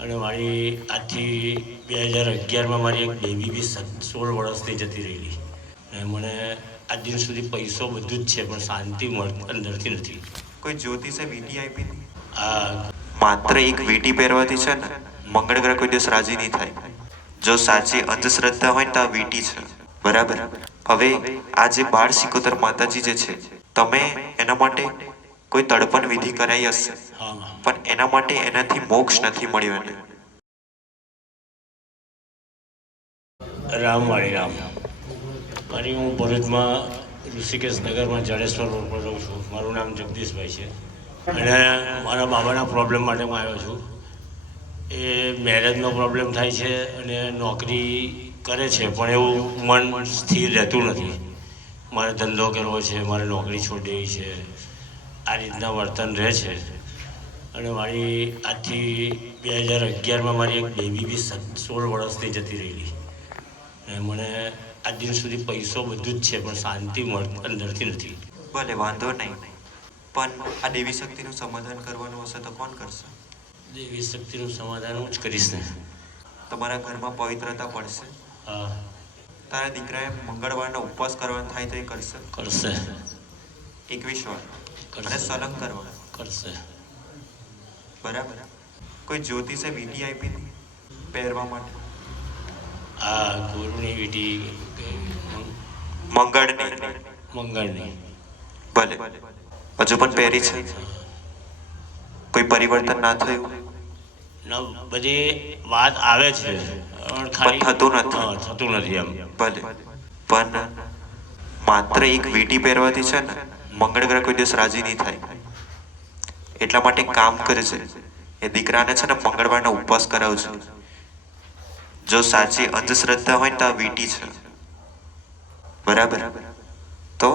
અને મારી આજથી 2011માં મારી એક બેબી બી 16 વર્ષથી જતી રહેલી. અને મને આજ દિન સુધી પૈસો બધું જ છે, પણ શાંતિ અંદરથી નથી. કોઈ જ્યોતિષે વીંટી આપી હતી? આ માત્ર એક વીંટી પહેરવાથી છે ને મંગળ ગ્રહ કોઈ દિવસ રાજી નહીં થાય. જો સાચી અંધશ્રદ્ધા હોય ને તો આ વીંટી છે. બરાબર. હવે આ જે બાળ સિકોતર માતાજી જે છે, તમે એના માટે કોઈ તડપણ વિધિ કરાઈ હશે, હા પણ એના માટે એનાથી મોક્ષ નથી મળ્યો એને. રામવાળી રામ. મારી હું ભરૂચમાં ઋષિકેશ નગરમાં જડેશ્વર રોડ પર રહું છું. મારું નામ જગદીશભાઈ છે અને મારા બાબાના પ્રોબ્લેમ માટે હું આવ્યો છું. એ મેરેજનો પ્રોબ્લેમ થાય છે અને નોકરી કરે છે, પણ એવું મન સ્થિર રહેતું નથી. મારે ધંધો કરવો છે, મારે નોકરી છોડી દેવી છે, આ રીતના વર્તન રહે છે. અને મારી આજથી 2011માં મારી એક બેબી બી 16 વર્ષથી જતી રહેલી. અને મને આજ દિન સુધી પૈસો બધું જ છે, પણ શાંતિ અંદરથી નથી. ભલે વાંધો નહીં, પણ આ દેવી શક્તિનું સમાધાન કરવાનું હશે તો કોણ કરશે? દેવી શક્તિનું સમાધાન હું જ કરીશ ને. તમારા ઘરમાં પવિત્રતા પડશે. હા. તારા દીકરાએ મંગળવારનો ઉપવાસ કરવાનો થાય તો એ કરશે? કરશે. 21 વાર અને કરશે. સલંગ કરવાનો. કરશે. બરાબર. કોઈ જ્યોતિષે વીંટી આપી હતી પહેરવા માટે? આ ગુરુની વિધિ મંગળની. મંગળની. ભલે. હજુ પણ પહેરી છે? કોઈ પરિવર્તન ના થયું? બધી વાત આવે છે પણ થતું નથી. થતું નથી એમ. ભલે. પણ માત્ર એક વીંટી પહેરવાથી છે ને મંગળ ગ્રહ કોઈ દિવસ રાજી નહીં થાય. એટલા માટે કામ કરજે, એ દીકરાને છે ને મંગળવારનો ઉપવાસ કરાવજો. જો સાચી અંધશ્રદ્ધા હોય ને તો આ વીંટી છે. બરાબર. તો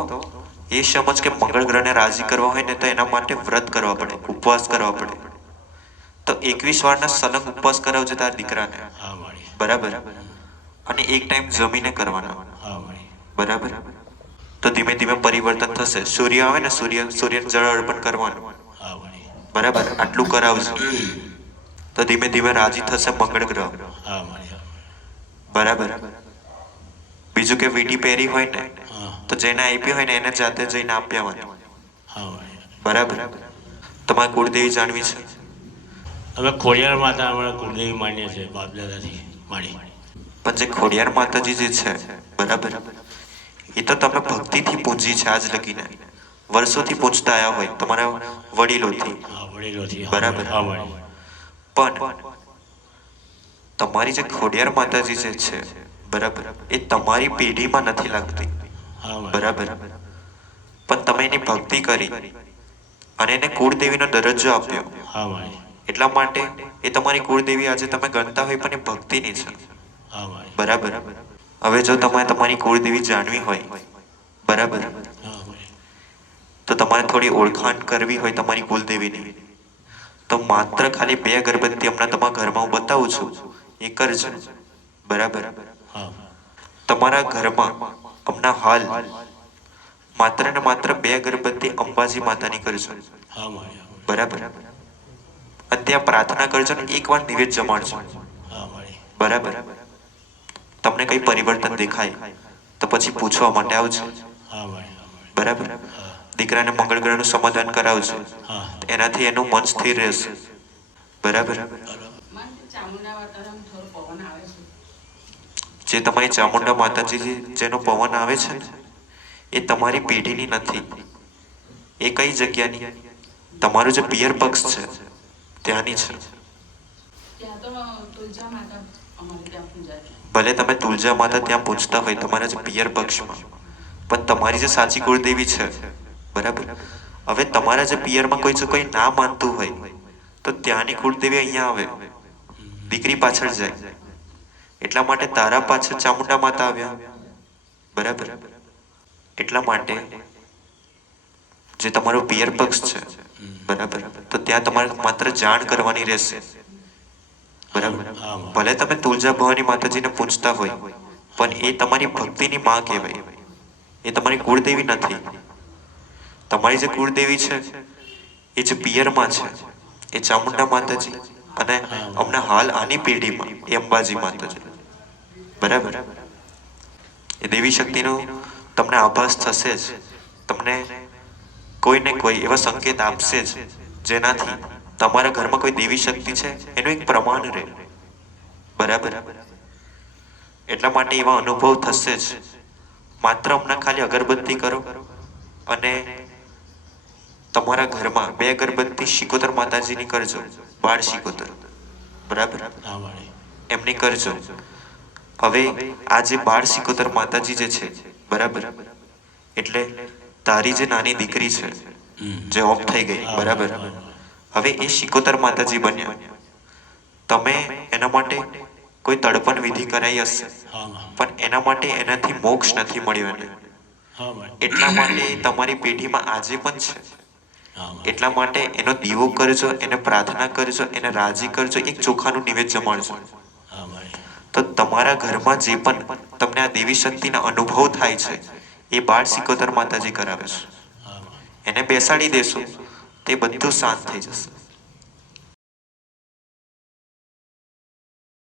એ સમજ કે મંગળ ગ્રહને રાજી કરવા હોય ને તો એના માટે વ્રત કરવા પડે, ઉપવાસ કરવા પડે. તો 21 વારના સલંગ ઉપવાસ કરાવજો તારા દીકરાને. હા મળી. બરાબર. અને એક ટાઈમ જમીને કરવાના. હા મળી. બરાબર. તો ધીમે ધીમે પરિવર્તન થશે. સૂર્ય આવે ને સૂર્યને જળ અર્પણ કરવાનું. હા મળી. બરાબર. આટલું કરાવજો તો ધીમે ધીમે રાજી થશે મંગળ ગ્રહ. હા મળી. બરાબર. બીજું કે વીંટી પહેરી હોય ને હા. તો જેને આપી હોય ને એને જાતે જઈને આપ્યાવાની. હા મળી. બરાબર. તમારે કુળદેવી જાણવી છે? અમે ખોડિયાર માતા અમારા કુળદેવી માન્ય છે, બાપ દાદાથી મારી. પણ જે ખોડિયાર માતાજી જે છે, બરાબર, એ તો તમે ભક્તિથી પૂજી છે આજ લગીને. વર્ષોથી પૂજતા આવ્યા હોય તમારા વડીલોથી. હા વડીલોથી. બરાબર. હા મળી. પણ તમારી જે ખોડિયાર માતાજી જે છે, બરાબર, એ તમારી પેઢીમાં નથી લાગતી. હા મળી. બરાબર. પણ તમે એની ભક્તિ કરી અને એને કુળદેવીનો દરજ્જો આપ્યો. હા મળી. એટલા માટે એ તમારી કુળદેવી આજે તમે ગણતા હોય પણ એ ભક્તિની છે. હા મળી. બરાબર. હવે જો તમારે તમારી કુળદેવી જાણવી હોય, બરાબર, હા મળી. તો તમારે થોડી ઓળખાણ કરવી હોય તમારી કુલદેવીની, તો માત્ર ખાલી 2 અગરબત્તી હમણાં તમારા ઘરમાં હું બતાવું છું, એ કરજો. બરાબર. હા. તમારા ઘરમાં હમણાં હાલ માત્ર ને માત્ર 2 અગરબત્તી અંબાજી માતાની કરજો. હા મળી. બરાબર. અને ત્યાં પ્રાર્થના કરજો ને એકવાર નિવેદ જમાડજો. હા મળી. બરાબર. તમને કઈ પરિવર્તન દેખાય તો પછી પૂછવા માટે આવજો. હા મળી. બરાબર. દીકરાને મંગળ ગ્રહનું સમાધાન કરાવજો, હા. એનાથી એનું મન સ્થિર રહેશે. બરાબર. જે તમારી ચામુંડા માતાજી જેનો પવન આવે છે ને, એ તમારી પેઢીની નથી. એ કઈ જગ્યાની? તમારું જે પિયર પક્ષ છે ત્યાંની છે. ભલે તમે તુલજા માતા ત્યાં પૂજતા હોય તમારા જે પિયર પક્ષમાં, પણ તમારી જે સાચી કુળદેવી છે, બરાબર, હવે તમારા જે પિયરમાં કોઈ ના માનતું હોય તો ત્યાંની કુળદેવી અહીંયા આવે, દીકરી પાછળ જાય. એટલા માટે તારા પાછળ ચામુંડા માતા આવ્યા. બરાબર. એટલા માટે જે તમારો પિયર પક્ષ છે, બરાબર, તો ત્યાં તમારે માત્ર જાણ કરવાની રહેશે. બરાબર. ભલે તમે તુલજા ભવાની માતાજીને પૂજતા હોય પણ એ તમારી ભક્તિની માં કહેવાય, એ તમારી કુળદેવી નથી. તમારી જે કુળદેવી છે એ જે પિયરમાં છે એ ચામુંડા માતાજી અને હમણાં હાલ આની પેઢીમાં એ અંબાજી માતા છે. બરાબર, એ દેવી શક્તિનો તમને આભાસ થશે જ. તમને કોઈ ને કોઈ એવા સંકેત આપશે જ જેનાથી તમારા ઘરમાં કોઈ દેવી શક્તિ છે એનું એક પ્રમાણ રહે. બરાબર, એટલા માટે એવા અનુભવ થશે જ. માત્ર હમણાં ખાલી અગરબત્તી કરો અને તમારા ઘરમાં 2 અગરબત્તી શિકોતર માતાજીની કરજો, બાળ શિકોતર. બરાબર, હા વાળી. એમની કરજો. હવે આ જે બાળ શિકોતર માતાજી જે છે, બરાબર, એટલે તારી જે નાની દીકરી છે જે ઓફ થઈ ગઈ, બરાબર, હવે એ શિકોતર માતાજી બન્યા. તમે એના માટે કોઈ તડપણ વિધિ કરાઈ હશે, હા માં. પણ એના માટે એનાથી મોક્ષ નથી મળ્યો એને. હા માં. એટલા માટે તમારી પેઢીમાં આજે પણ છે. હા માં. એટલા માટે એનો દીવો કરજો, એને પ્રાર્થના કરજો, એને રાજી કરજો, એક ચોખાનું નિવેદ જમાડજો. હા વાળી. તો તમારા ઘરમાં જે પણ તમને આ દેવી શક્તિના અનુભવ થાય છે એ બાળ સિકોતર માતાજી કરાવે છે. હા માં. એને બેસાડી દેશો તે બધું શાંત થઈ જશે.